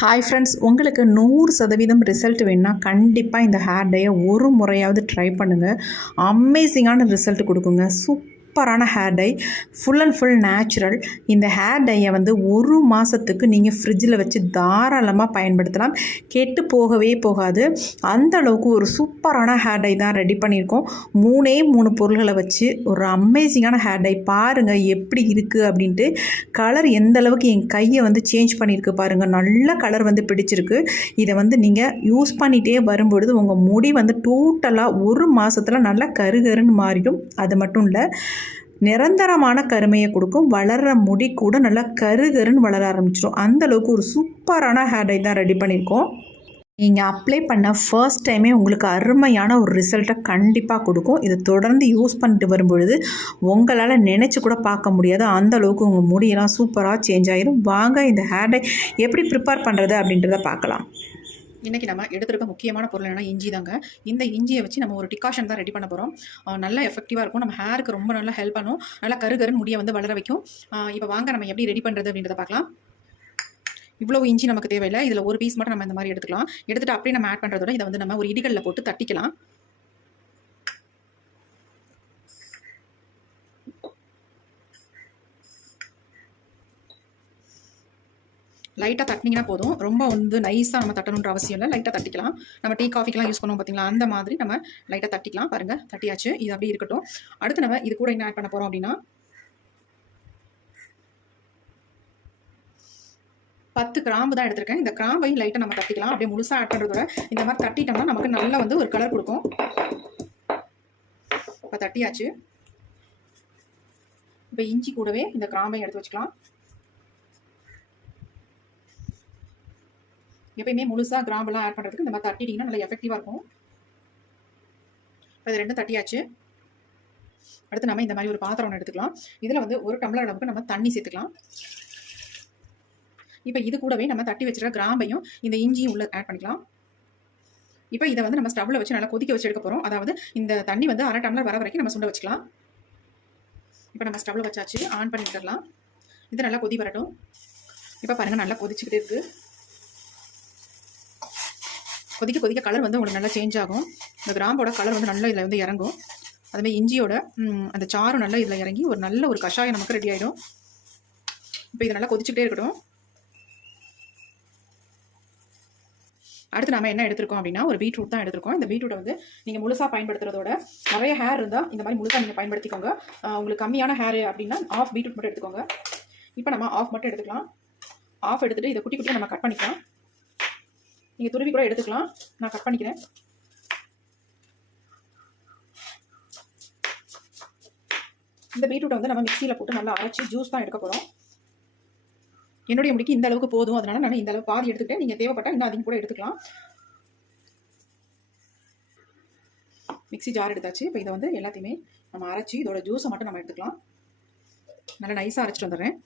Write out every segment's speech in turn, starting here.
Hi friends உங்களுக்கு நூறு சதவீதம் ரிசல்ட் வேணுன்னா கண்டிப்பாக இந்த ஹேர் டேயை ஒரு முறையாவது ட்ரை பண்ணுங்கள் அமேசிங்கான ரிசல்ட் கொடுக்குங்க. சூப்பர் சூப்பரான hair dye full and full natural இந்த ஹேர் டையை வந்து ஒரு மாதத்துக்கு நீங்கள் ஃப்ரிட்ஜில் வச்சு தாராளமாக பயன்படுத்தலாம். கெட்டு போகவே போகாது. அந்த அளவுக்கு ஒரு சூப்பரான ஹேர் டை தான் ரெடி பண்ணியிருக்கோம். மூணே மூணு பொருள்களை வச்சு ஒரு அமேசிங்கான ஹேர் டை பாருங்கள் எப்படி இருக்குது அப்படின்ட்டு. கலர் எந்த அளவுக்கு என் கையை வந்து சேஞ்ச் பண்ணியிருக்கு பாருங்கள் நல்ல கலர் வந்து பிடிச்சிருக்கு. இதை வந்து நீங்கள் யூஸ் பண்ணிகிட்டே வரும்பொழுது உங்கள் முடி வந்து டோட்டலாக ஒரு மாதத்தில் நல்லா கருகருன்னு மாறிடும். அது மட்டும் இல்லை நிரந்தரமான கருமையை கொடுக்கும். வளர்கிற முடி கூட நல்லா கருகருன்னு வளர ஆரம்பிச்சிடும். அந்தளவுக்கு ஒரு சூப்பரான ஹேர் டை தான் ரெடி பண்ணியிருக்கோம். நீங்கள் அப்ளை பண்ண ஃபர்ஸ்ட் டைமே உங்களுக்கு அருமையான ஒரு ரிசல்ட்டை கண்டிப்பாக கொடுக்கும். இதை தொடர்ந்து யூஸ் பண்ணிட்டு வரும்பொழுது உங்களால் நினச்சி கூட பார்க்க முடியாது. அந்த அளவுக்கு உங்கள் முடியெல்லாம் சூப்பராக சேஞ்ச் ஆகிடும் வாங்க இந்த ஹேர் டை எப்படி ப்ரிப்பேர் பண்ணுறது அப்படின்றத பார்க்கலாம். இன்றைக்கி நம்ம எடுத்திருக்க முக்கியமான பொருள் என்னென்னா இஞ்சி தாங்க. இந்த இஞ்சியை வச்சு நம்ம ஒரு டிகாஷன் தான் ரெடி பண்ண போகிறோம் நல்லா எஃபெக்டிவாக இருக்கும். நம்ம ஹேருக்கு ரொம்ப நல்லா ஹெல்ப் பண்ணும். நல்லா கருகருன்னு முடியை வந்து வளர வைக்கும். இப்போ வாங்க நம்ம எப்படி ரெடி பண்ணுறது அப்படின்றத பார்க்கலாம். இவ்வளோ இஞ்சி நமக்கு தேவையில்லை. இதில் ஒரு பீஸ் மட்டும் நம்ம இந்த மாதிரி எடுத்துக்கலாம். எடுத்துகிட்டு அப்படியே நம்ம ஆட் பண்ணுறதோட இதை வந்து நம்ம ஒரு இடிகளில் போட்டு தட்டிக்கலாம். லைட்டாக தட்டினீங்கன்னா போதும். ரொம்ப வந்து நைஸாக நம்ம தட்டணுன்ற அவசியம் இல்லை. லைட்டாக தட்டிக்கலாம். நம்ம டீ காஃபிக்கெலாம் யூஸ் பண்ணுவோம் பார்த்தீங்களா அந்த மாதிரி நம்ம லைட்டாக தட்டிக்கலாம். பாருங்கள் தட்டியாச்சு. இது அப்படியே இருக்கட்டும். அடுத்து நம்ம இது கூட என்ன ஆட் பண்ண போகிறோம் அப்படின்னா பத்து கிராம்பு தான் எடுத்திருக்கேன். இந்த கிராம்பையும் லைட்டாக நம்ம தட்டிக்கலாம். அப்படியே முழுசாக ஆட் பண்ணுறதோட இந்த மாதிரி தட்டிட்டோம்னா நமக்கு நல்லா வந்து ஒரு கலர் கொடுக்கும். இப்போ தட்டியாச்சு. இப்போ இஞ்சி கூடவே இந்த கிராம்பையும் எடுத்து வச்சுக்கலாம். எப்பயுமே முழுசாக கிராம்பெல்லாம் ஆட் பண்ணுறதுக்கு இந்த மாதிரி தட்டிட்டிங்கன்னா நல்லா எஃபெக்டிவாக இருக்கும். இப்போ இது ரெண்டும் தட்டியாச்சு. அடுத்து நம்ம இந்த மாதிரி ஒரு பாத்திரம் ஒன்று எடுத்துக்கலாம். இதில் வந்து ஒரு டம்ளர் அளவுக்கு நம்ம தண்ணி சேர்த்துக்கலாம். இப்போ இது கூடவே நம்ம தட்டி வச்சுருக்க கிராம்பையும் இந்த இஞ்சியும் உள்ள ஆட் பண்ணிக்கலாம். இப்போ இதை வந்து நம்ம ஸ்டவ்வில் வச்சு நல்லா கொதிக்க வச்சு எடுக்க போகிறோம் அதாவது இந்த தண்ணி வந்து அரை டம்ளர் வர வரைக்கும் நம்ம சுண்ட வச்சுக்கலாம். இப்போ நம்ம ஸ்டவ்வில் வச்சாச்சு ஆன் பண்ணி விட்டுடலாம் இது நல்லா கொதி வரட்டும். இப்போ பாருங்கள் நல்லா கொதிச்சுக்கிட்டே இருக்குது கொதிக்க கொதிக்க கலர் வந்து உங்களுக்கு நல்லா சேஞ்ச் ஆகும். இந்த கிராம்போட கலர் வந்து நல்லா இதில் வந்து இறங்கும். அதுமாதிரி இஞ்சியோட அந்த சாரும் நல்லா இதில் இறங்கி ஒரு நல்ல ஒரு கஷாயம் நமக்கு ரெடி ஆகிடும் இப்போ இது நல்லா கொதிச்சுக்கிட்டே இருக்கட்டும். அடுத்து நம்ம என்ன எடுத்திருக்கோம் அப்படின்னா ஒரு பீட்ரூட் தான் எடுத்திருக்கோம். இந்த பீட்ரூட்டை வந்து நீங்கள் முழுசாக பயன்படுத்துறதோட நிறைய ஹேர் இருந்தால் இந்த மாதிரி முழுசாக நீங்கள் பயன்படுத்திக்கோங்க. உங்களுக்கு கம்மியான ஹேர் அப்படின்னா ஆஃப் பீட்ரூட் மட்டும் எடுத்துக்கோங்க. இப்போ நம்ம ஆஃப் மட்டும் எடுத்துக்கலாம். ஆஃப் எடுத்துகிட்டு இதை குட்டி குட்டியாக நம்ம கட் பண்ணிக்கலாம். நீங்கள் துருவி கூட எடுத்துக்கலாம். நான் கட் பண்ணிக்கிறேன். இந்த பீட்ரூட்டை வந்து நம்ம மிக்சியில் போட்டு நல்லா அரைச்சி ஜூஸ் தான் எடுக்க போகிறோம் என்னுடைய முடிக்கு இந்த அளவுக்கு போதும். அதனால நான் இந்த அளவு பாதி எடுத்துக்கிட்டேன். நீங்கள் தேவைப்பட்டால் இன்னும் அதிகம் கூட எடுத்துக்கலாம். மிக்சி ஜார் எடுத்தாச்சு. இப்போ இதை வந்து எல்லாத்தையுமே நம்ம அரைச்சி இதோட ஜூஸை மட்டும் நம்ம எடுத்துக்கலாம். நல்லா நைஸாக அரைச்சிட்டு வந்துடுறேன்.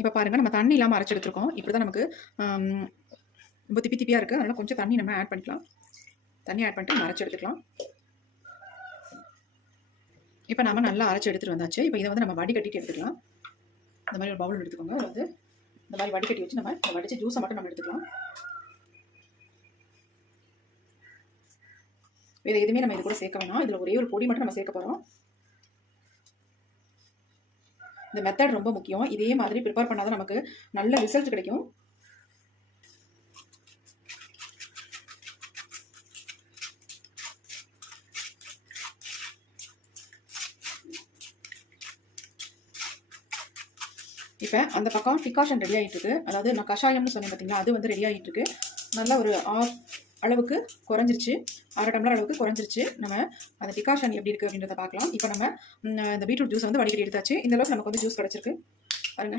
இப்போ பாருங்கள் நம்ம தண்ணி இல்லாமல் அரைச்சி எடுத்துருக்கோம். இப்படி தான் நமக்கு ரொம்ப திப்பி திப்பியாக இருக்குது அதனால் கொஞ்சம் தண்ணி நம்ம ஆட் பண்ணிக்கலாம். தண்ணி ஆட் பண்ணிட்டு நம்ம அரைச்சி எடுத்துக்கலாம். இப்போ நம்ம நல்லா அரைச்சி எடுத்துகிட்டு வந்தாச்சு. இப்போ இதை வந்து நம்ம வடிகட்டிட்டு எடுத்துக்கலாம். இந்த மாதிரி ஒரு பவுல் எடுத்துக்கோங்க. அதாவது வந்து இந்த மாதிரி வடிகட்டி வச்சு நம்ம வடித்து ஜூஸை மட்டும் நம்ம எடுத்துக்கலாம். இதை எதுவுமே நம்ம இது கூட சேர்க்க வேணாம். இதில் ஒரே ஒரு பொடி மட்டும் நம்ம சேர்க்க போகிறோம் இந்த மெத்தட் ரொம்ப முக்கியம். இதே மாதிரி ப்ரிப்பேர் பண்ணாதான் நமக்கு நல்ல ரிசல்ட் கிடைக்கும். இப்போ அந்த பக்கம் டிகாஷன் ரெடி ஆகிட்டுருக்கு அதாவது நான் கஷாயம்னு சொன்னேன் பார்த்தீங்களா அது வந்து ரெடி ஆகிட்டு நல்லா ஒரு ஆஃப் அளவுக்கு குறைஞ்சிருச்சு. அரை டம்ளர் அளவுக்கு குறைஞ்சிருச்சு. நம்ம அந்த டிகாஷன் எப்படி இருக்குது அப்படின்றத பார்க்கலாம். இப்போ நம்ம இந்த பீட்ரூட் ஜூஸ் வந்து வடிகட்டி எடுத்தாச்சு. இந்த அளவுக்கு நமக்கு வந்து ஜூஸ் கிடச்சிருக்கு. பாருங்க.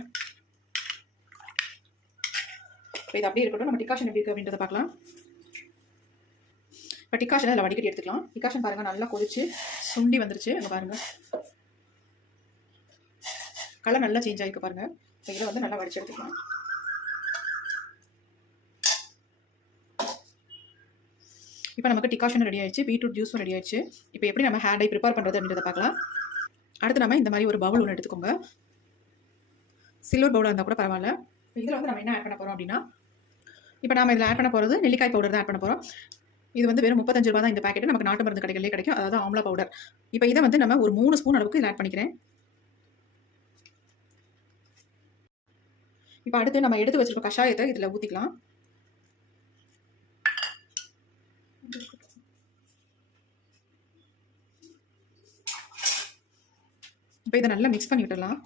இப்போ இது அப்படியே இருக்கட்டும். நம்ம டிகாஷன் எப்படி இருக்குது அப்படின்றத பார்க்கலாம். இப்போ டிகாஷன் அதில் வடிகட்டி எடுத்துக்கலாம். டிகாஷன் பாருங்கள் நல்லா கொதிச்சு சுண்டி வந்துருச்சு. அங்கே பாருங்கள் கலர் நல்லா சேஞ்ச் ஆகிருக்கு பாருங்கள் இதை வந்து நல்லா வடிச்சு எடுத்துக்கலாம். இப்போ நமக்கு டிகாஷன் ரெடி ஆயிடுச்சு. பீட்ரூட் ஜூஸும் ரெடி ஆயிடுச்சு. இப்போ எப்படி நம்ம ஹேர் டை ப்ரிப்பேர் பண்ணுறது அப்படின்றத பார்க்கலாம். அடுத்து நம்ம இந்த மாதிரி ஒரு பவுல் ஒன்று எடுத்துக்கோங்க. சில்வர் பவுலாக இருந்தால் கூட பரவாயில்ல. இதில் வந்து நம்ம என்ன ஆட் பண்ண போகிறோம் அப்படின்னா இப்போ நம்ம இதில் ஆட் பண்ண போகிறது நெல்லிக்காய் பவுடர் தான் ஆட் பண்ண போகிறோம் இது வந்து வெறும் முப்பத்தஞ்சு ரூபா தான் இந்த பேக்கெட் நமக்கு நாட்டு மருந்து கடைகளிலே கிடைக்கும். அதாவது ஆம்லா பவுடர் இப்போ இதை வந்து நம்ம ஒரு மூணு ஸ்பூன் அளவுக்கு இதில் ஆட் பண்ணிக்கிறேன். இப்போ அடுத்து நம்ம எடுத்து வச்சிருக்க கஷாயத்தை இதில் ஊற்றிக்கலாம் இப்போ இதை நல்லா மிக்ஸ் பண்ணி விடலாம்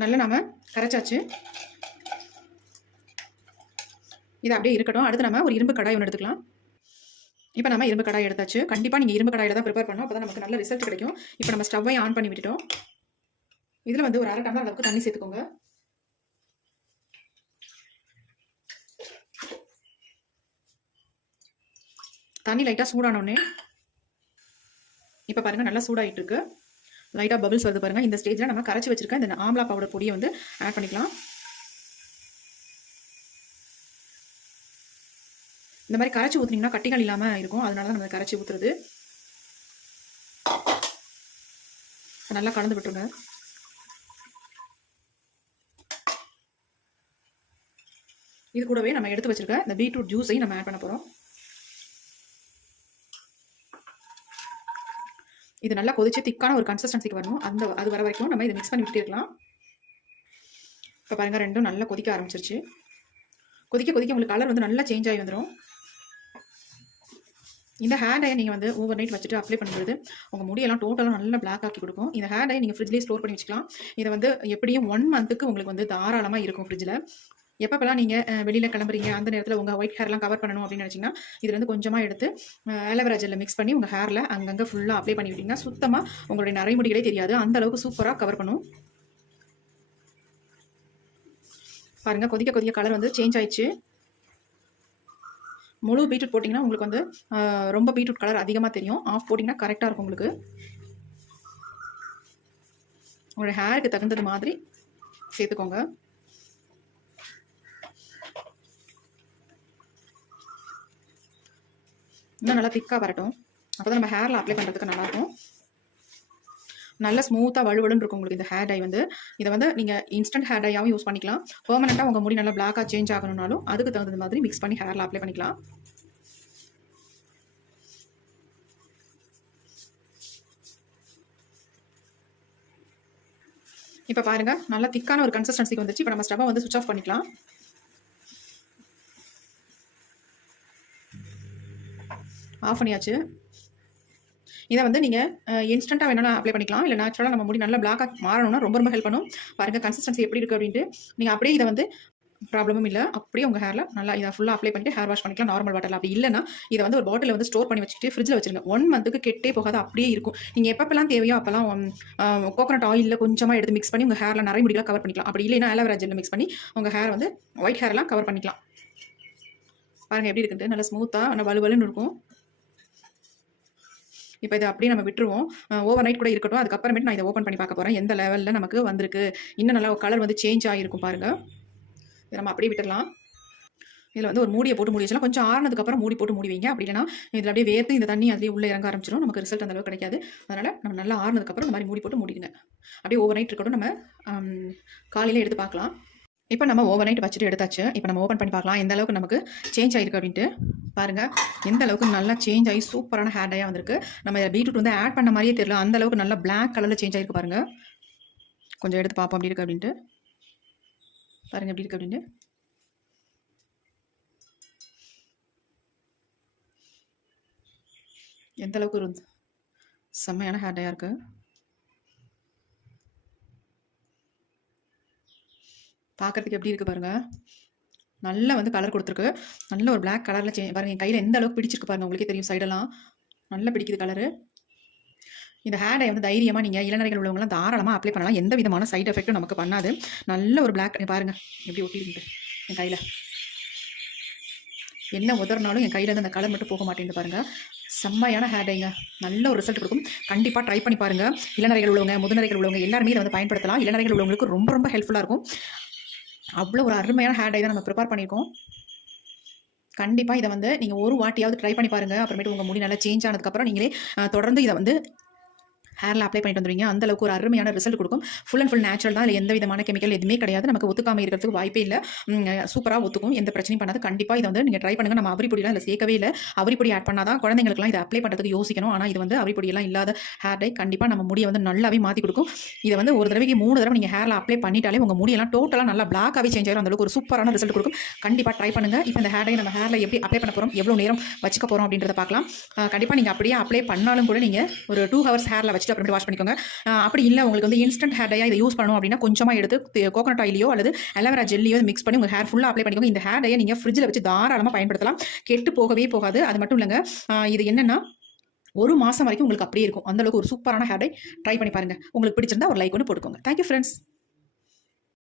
நல்லா நம்ம கரைச்சாச்சு. இது அப்படியே இருக்கட்டும். அடுத்து நம்ம ஒரு இரும்பு கடாய் ஒன்று எடுத்துக்கலாம். இப்போ நம்ம இரும்பு கடாய் எடுத்தாச்சு. கண்டிப்பாக நீங்கள் இரும்பு கடாயில் தான் ப்ரிப்பேர் பண்ணோம் அப்போ தான் நமக்கு நல்ல ரிசல்ட் கிடைக்கும். இப்போ நம்ம ஸ்டவ்வை ஆன் பண்ணி விட்டுட்டோம். இதில் வந்து ஒரு அரை டம்ளர் அளவுக்கு தண்ணி சேர்த்துக்கோங்க. தண்ணி லைட்டாக சூடானோடனே இப்போ பாருங்கள் நல்லா சூடாயிட்டு இருக்கு லைட்டாக பபிள்ஸ் வருது பாருங்கள் இந்த ஸ்டேஜில் நம்ம கரைச்சி வச்சிருக்க இந்த ஆம்லா பவுடர் பொடியை வந்து ஆட் பண்ணிக்கலாம். இந்த மாதிரி கரைச்சி ஊற்றினீங்கன்னா கட்டிகள் இல்லாமல் இருக்கும். அதனால தான் நம்ம கரைச்சி ஊற்றுறது நல்லா கலந்து விட்டுருங்க. இது கூடவே நம்ம எடுத்து வச்சிருக்க இந்த பீட்ரூட் ஜூஸையும் நம்ம ஆட் பண்ண போகிறோம் இது நல்லா கொதிச்சு திக்கான ஒரு கன்சிஸ்டன்சிக்கு வரணும். அந்த அது வர வரைக்கும் நம்ம இதை மிக்ஸ் பண்ணி விட்டுட்டே இருக்கலாம். இப்போ பாருங்க ரெண்டும் நல்லா கொதிக்க ஆரம்பிச்சிருச்சு. கொதிக்க கொதிக்க உங்களுக்கு கலர் வந்து நல்லா சேஞ்ச் ஆகி வந்துடும் இந்த ஹேர் டை நீங்கள் வந்து ஓவர் நைட் வச்சுட்டு அப்ளை பண்ணுறது உங்கள் முடியெல்லாம் டோட்டலாக நல்லா பிளாக் ஆக்கி கொடுக்கும். இந்த ஹேர் டை நீங்கள் ஃப்ரிட்ஜ்லேயே ஸ்டோர் பண்ணி வச்சுக்கலாம். இதை வந்து எப்படியும் ஒன் மந்த்துக்கு உங்களுக்கு வந்து தாராளமாக இருக்கும் ஃப்ரிட்ஜில் எப்பப்பெல்லாம் நீங்கள் வெளியில் கிளம்புறீங்க அந்த நேரத்தில் உங்கள் ஒயிட் ஹேர்லாம் கவர் பண்ணணும் அப்படின்னு நினச்சிங்கன்னா இதுலேருந்து கொஞ்சமாக எடுத்து ஆலோவேரா ஜெல்லில் மிக்ஸ் பண்ணி உங்கள் ஹேரில் அங்கங்கே ஃபுல்லாக அப்ளை பண்ணி விட்டிங்கன்னா சுத்தமாக உங்களுடைய நரைமுடிகளே தெரியாது. அந்த அளவுக்கு சூப்பராக கவர் பண்ணும். பாருங்கள் கொதிக்க கொதிக்க கலர் வந்து சேஞ்ச் ஆயிடுச்சு. முழு பீட்ரூட் போட்டிங்கன்னா உங்களுக்கு வந்து ரொம்ப பீட்ரூட் கலர் அதிகமாக தெரியும். ஆஃப் போட்டிங்கன்னா கரெக்டாக இருக்கும் உங்களுக்கு. உங்களோட ஹேருக்கு தகுந்தது மாதிரி சேர்த்துக்கோங்க. இன்னும் நல்லா திக்காக வரட்டும். அப்போ தான் நம்ம ஹேரில் அப்ளை பண்ணுறதுக்கு நல்லாயிருக்கும் நல்ல ஸ்மூத்தாக வழுவழுன்னு இருக்கும் உங்களுக்கு இந்த ஹேர் டை வந்து. இதை வந்து நீங்கள் இன்ஸ்டன்ட் ஹேர் டையாகவும் யூஸ் பண்ணிக்கலாம். பெர்மனெண்ட்டாக உங்கள் முடி நல்லா பிளாக்காக சேஞ்ச் ஆகணும்னாலும் அதுக்கு தகுந்த மாதிரி மிக்ஸ் பண்ணி ஹேரில் அப்ளை பண்ணிக்கலாம். இப்போ பாருங்க நல்லா திக்கான ஒரு கன்சிஸ்டன்சிக்கு வந்துச்சு. இப்போ நம்ம ஸ்டவ்வை வந்து சுவிச் ஆஃப் பண்ணிக்கலாம். ஆஃப் பண்ணியாச்சு. இதை வந்து நீங்கள் இன்ஸ்டண்ட்டாக வேணாலும் அப்ளை பண்ணிக்கலாம். இல்லை நேச்சுரலாக நம்ம முடி நல்லா பிளாக்காக மாறணும்னா ரொம்ப ரொம்ப ஹெல்ப் பண்ணும். பாருங்கள் கன்சிஸ்டன்சி எப்படி இருக்குது அப்படின்ட்டு. நீங்கள் அப்படியே இதை வந்து ப்ராப்ளமும் இல்லை. அப்படியே உங்கள் ஹேரில் நல்லா இதை ஃபுல்லாக அப்ளை பண்ணிட்டு ஹேர் வாஷ் பண்ணிக்கலாம் நார்மல் வாட்டரில் அப்படி இல்லைன்னா இதை வந்து ஒரு பாட்டிலில் வந்து ஸ்டோர் பண்ணி வச்சுட்டு ஃப்ரிட்ஜில் வச்சுருங்க. ஒன் மந்த்துக்கு கெட்டே போகாது அப்படியே இருக்கும். நீங்கள் எப்பப்பெல்லாம் தேவையோ அப்போல்லாம் கோகனட் ஆயிலில் கொஞ்சமாக எடுத்து மிக்ஸ் பண்ணி உங்கள் ஹேரில் நிறைய முடியலாம் கவர் பண்ணிக்கலாம். அப்படி இல்லைன்னா ஆலோவேரா ஜெல்லில் மிக்ஸ் பண்ணி உங்கள் ஹேர் வந்து ஒயிட் ஹேர்லாம் கவர் பண்ணிக்கலாம். பாருங்கள் எப்படி இருக்குது நல்லா ஸ்மூத்தாக நல்லா வலுவலுன்னு இருக்கும். இப்போ இதை அப்படியே நம்ம விட்டுருவோம். ஓவர் நைட் கூட இருக்கட்டும். அதுக்கப்புறமேட்டு நான் இதை ஓப்பன் பண்ணி பார்க்க போகிறேன் எந்த லெவலில் நமக்கு வந்திருக்கு? இன்னும் நல்லா கலர் வந்து சேஞ்ச் ஆகிருக்கும் பாருங்கள் இதை நம்ம அப்படியே விட்டுடலாம் இதில் வந்து ஒரு மூடியை போட்டு மூடி வச்சலாம் கொஞ்சம் ஆறுனதுக்கப்புறம் மூடி போட்டு மூடி வைங்க. அப்படி இல்லைனா இதில் அப்படியே வேர்த்து இந்த தண்ணி அதுலேயே உள்ளே இறங்க ஆரம்பிச்சிடும் நமக்கு ரிசல்ட் அந்த அளவுக்கு கிடைக்காது. அதனால் நம்ம நல்லா ஆறுனதுக்கப்புறம் இந்த மாதிரி மூடி போட்டு மூடிடுங்க. அப்படியே ஓவர் நைட் இருக்கட்டும். நம்ம காலையில் எடுத்து பார்க்கலாம். இப்போ நம்ம ஓவர் நைட் வச்சுட்டு எடுத்தாச்சு. இப்போ நம்ம ஓப்பன் பண்ணி பார்க்கலாம். எந்த அளவுக்கு நமக்கு சேஞ்ச் ஆயிருக்கு அப்படின்ட்டு பாருங்கள் எந்த அளவுக்கு நல்லா சேஞ்ச் ஆகி சூப்பரான ஹேர் டையாக வந்திருக்கு. நம்ம பீட்ரூட் வந்து ஆட் பண்ண மாதிரியே தெரியல. அந்த அளவுக்கு நல்லா பிளாக் கலரில் சேஞ்ச் ஆயிருக்கு பாருங்கள் கொஞ்சம் எடுத்து பார்ப்போம் அப்படி இருக்கு அப்படின்ட்டு. பாருங்கள் எப்படி இருக்கு அப்படின்ட்டு. எந்த அளவுக்கு செம்மையான ஹேர் டையாக இருக்குது பார்க்கறதுக்கு எப்படி இருக்குது பாருங்கள் நல்லா வந்து கலர் கொடுத்துருக்கு. நல்ல ஒரு பிளாக் கலரில் சே பாருங்கள் என் கையில் எந்த அளவுக்கு பிடிச்சிருக்கு பாருங்க உங்களுக்கே தெரியும் சைடெல்லாம் நல்லா பிடிக்குது கலரு இந்த ஹேர் டை வந்து தைரியமாக நீங்கள் இளநரைகள் உள்ளவங்களாம் தாராளமாக அப்ளை பண்ணலாம். எந்த விதமான சைடு எஃபெக்ட்டும் நமக்கு பண்ணாது. நல்ல ஒரு பிளாக் பாருங்கள் எப்படி ஒட்டிட்டு என் கையில். என்ன உதறினாலும் என் கையில் வந்து அந்த கலர் மட்டும் போக மாட்டேங்குது பாருங்கள் செம்மையான ஹேர் டைங்க நல்ல ஒரு ரிசல்ட் கொடுக்கும். கண்டிப்பாக ட்ரை பண்ணி பாருங்க. இளநரைகள் உள்ளவங்க முதுநரைகள் உள்ளவங்க எல்லாருமே இதை வந்து பயன்படுத்தலாம். இளநரைகள் உள்ளவங்களுக்கு ரொம்ப ரொம்ப ஹெல்ப்ஃபுல்லாக இருக்கும். அவ்வளோ ஒரு அருமையான ஹேர் டை தான் நம்ம ப்ரிப்பேர் பண்ணியிருக்கோம். கண்டிப்பாக இதை வந்து நீங்கள் ஒரு வாட்டியாவது ட்ரை பண்ணி பாருங்கள் அப்புறமேட்டு உங்கள் முடி நல்லா சேஞ்ச் ஆனதுக்கப்புறம் நீங்களே தொடர்ந்து இதை வந்து ஹேரில் அப்ளை பண்ணிட்டு வந்துருவீங்க. அந்த அளவுக்கு ஒரு அருமையான ரிசல்ட் கொடுக்கும். ஃபுல் அண்ட் ஃபுல் நேச்சுரல் தான். இல்லை எந்த விதமான கெமிக்கல் எதுவுமே கிடையாது. நமக்கு ஒத்துக்காம இருக்கிறதுக்கு வாய்ப்பே இல்லை. சூப்பராக ஒத்துக்கும். எந்த பிரச்சனையும் பண்ணாது. கண்டிப்பாக இதை வந்து நீங்கள் ட்ரை பண்ணுங்கள் நம்ம அவரிப்பொடியெலாம் இல்லை சேர்க்கவே இல்லை. அவரிப்பொடி ஆட் பண்ணால் தான் குழந்தைங்களுக்குலாம் இதை அப்ளை பண்ணுறதுக்கு யோசிக்கணும். ஆனால் இது வந்து அவரிப்பொடியெல்லாம் இல்லாத ஹேர் டை கண்டிப்பாக நம்ம முடியை வந்து நல்லாவே மாற்றி கொடுக்கும். இதை வந்து ஒரு தடவைக்கு மூணு தடவை நீங்கள் ஹேரில் அப்ளை பண்ணிட்டாலே உங்கள் முடியெல்லாம் டோட்டலாக நல்லா பிளாக்காகவே சேஞ்ச் ஆகிடும் அந்தளவுக்கு ஒரு சூப்பரான ரிசல்ட் கொடுக்கும். கண்டிப்பாக ட்ரை பண்ணுங்கள் இப்போ இந்த ஹேர் டை நம்ம ஹேரில் எப்படி அப்ளை பண்ண போகிறோம் எவ்வளோ நேரம் வச்சுக்க போகிறோம் அப்படின்றத பார்க்கலாம். கண்டிப்பாக நீங்கள் அப்படியே அப்ளை பண்ணாலும் கூட நீங்கள் ஒரு டூ ஹவர்ஸ் ஹேரில் வச்சுட்டு அப்புறமேட்டு வாஷ் பண்ணிக்கோங்க. அப்படி இல்லை உங்களுக்கு வந்து இன்ஸ்டன்ட் ஹேர் டையாக இதை யூஸ் பண்ணணும் அப்படின்னா கொஞ்சமாக எடுத்து கோகனட் ஆயிலையோ அல்லது அலோவேரா ஜெல்லியோ மிக்ஸ் பண்ணி உங்கள் ஹேர் ஃபுல்லாக அப்ளை பண்ணிக்கோங்க. இந்த ஹேர் டையை நீங்கள் ஃப்ரிட்ஜில் வச்சு தாராளமாக பயன்படுத்தலாம். கெட்டு போகவே போகாது. அது மட்டும் இல்லைங்க. இது என்னென்னா ஒரு மாதம் வரைக்கும் உங்களுக்கு அப்படியே இருக்கும். அந்த அளவுக்கு ஒரு சூப்பரான ஹேர் டை ட்ரை பண்ணி பாருங்கள் உங்களுக்கு பிடிச்சிருந்தா ஒரு லைக் ஒன்று போட்டுக்கோங்க. Thank you friends